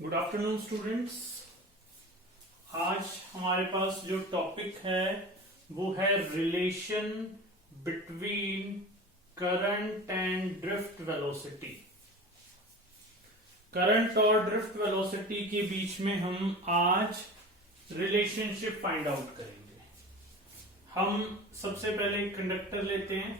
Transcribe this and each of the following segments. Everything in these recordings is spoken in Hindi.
Good afternoon students. आज हमारे पास जो टॉपिक है वो है relation between current and drift velocity. Current और ड्रिफ्ट वेलोसिटी के बीच में हम आज रिलेशनशिप फाइंड आउट करेंगे। हम सबसे पहले कंडक्टर लेते हैं।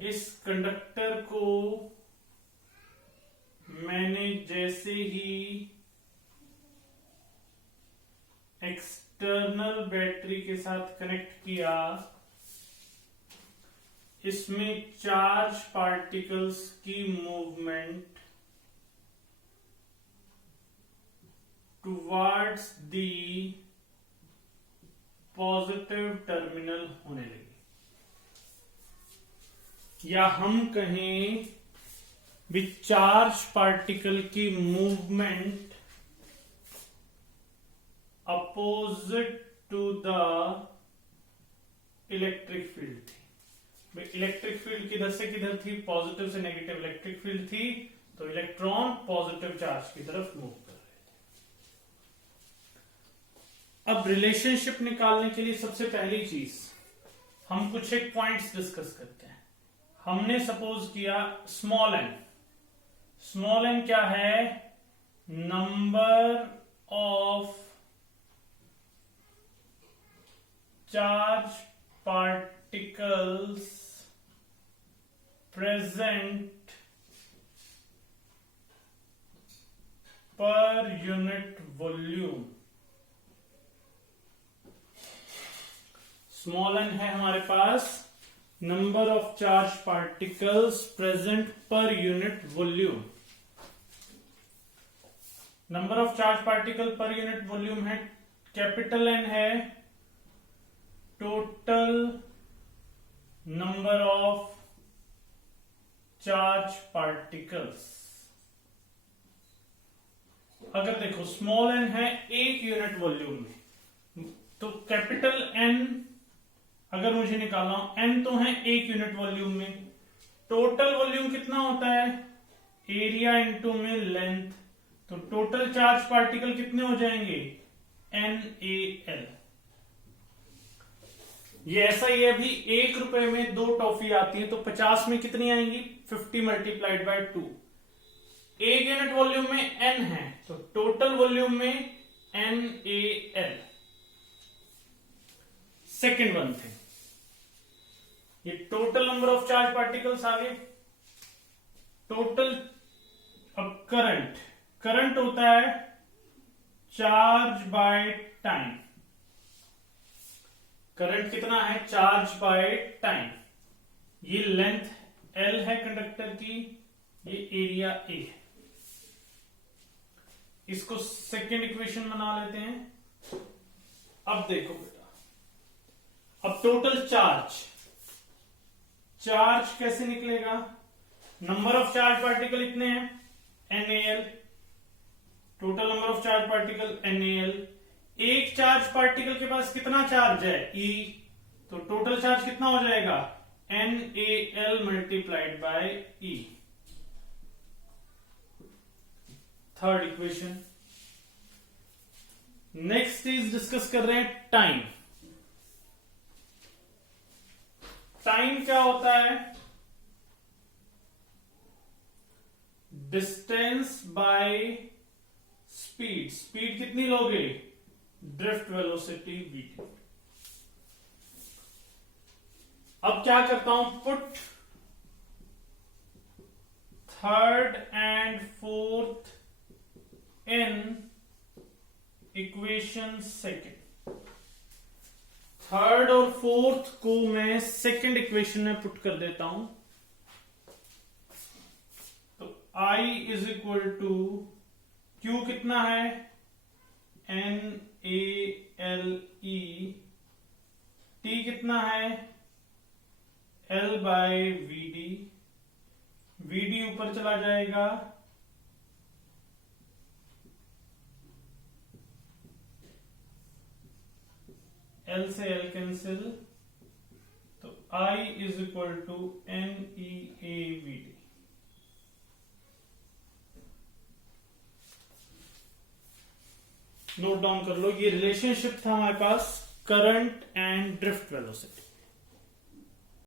इस कंडक्टर को मैंने जैसे ही एक्सटर्नल बैटरी के साथ कनेक्ट किया, इसमें चार्ज पार्टिकल्स की movement towards the positive terminal होने लगी, या हम कहें भी चार्ज पार्टिकल की movement opposite to the electric field थी। इलेक्ट्रिक फील्ड किधर से किधर थी? पॉजिटिव से नेगेटिव इलेक्ट्रिक फील्ड थी, तो इलेक्ट्रॉन पॉजिटिव चार्ज की तरफ मूव कर रहे थे। अब रिलेशनशिप निकालने के लिए सबसे पहली चीज हम कुछ एक पॉइंट्स डिस्कस करते हैं। हमने सपोज किया स्मॉल एन। स्मॉल एन क्या है? Number of charge particles present per unit volume. Small N है हमारे पास number of charge particles present per unit volume. Number of charge particle per unit volume है। कैपिटल एन है total number of charge particles. अगर देखो स्मॉल एन है एक यूनिट वॉल्यूम में, तो कैपिटल एन अगर मुझे निकालना हो, एन तो है एक यूनिट वॉल्यूम में, टोटल वॉल्यूम कितना होता है? एरिया इंटू में लेंथ, तो टोटल चार्ज पार्टिकल कितने हो जाएंगे? N A L. ये ऐसा ही है, अभी 1 रुपए में 2 टॉफी आती है, तो 50 में कितनी आएंगी? 50 मल्टीप्लाइड बाय 2। एक यूनिट वॉल्यूम में एन है, तो टोटल वॉल्यूम में N A L. Second one thing, ये total number of charge particles आ गए। टोटल अब करंट होता है चार्ज बाय टाइम। करंट कितना है? Charge by time. ये लेंथ एल है कंडक्टर की, ये एरिया ए है। इसको सेकेंड इक्वेशन बना लेते हैं। अब देखो बेटा, अब टोटल चार्ज कैसे निकलेगा? नंबर ऑफ चार्ज पार्टिकल इतने हैं, NaL। Total number of charge particle NaL। एक चार्ज पार्टिकल के पास कितना चार्ज है? E। तो टोटल चार्ज कितना हो जाएगा? NaL multiplied by E। Third equation. Next चीज डिस्कस कर रहे हैं टाइम। टाइम क्या होता है? Distance by speed. स्पीड कितनी लोगे? Drift velocity v। अब क्या करता हूं? Put third and fourth in equation second. Third और फोर्थ को मैं सेकेंड इक्वेशन में पुट कर देता हूं। तो I is equal to Q कितना है? NaLe। T कितना है? L bye VD। VD ऊपर चला जाएगा, L से L कैंसिल, तो I is equal to NEAVD। Note down कर लो, ये रिलेशनशिप था हमारे पास करंट एंड ड्रिफ्ट वेलोसिटी।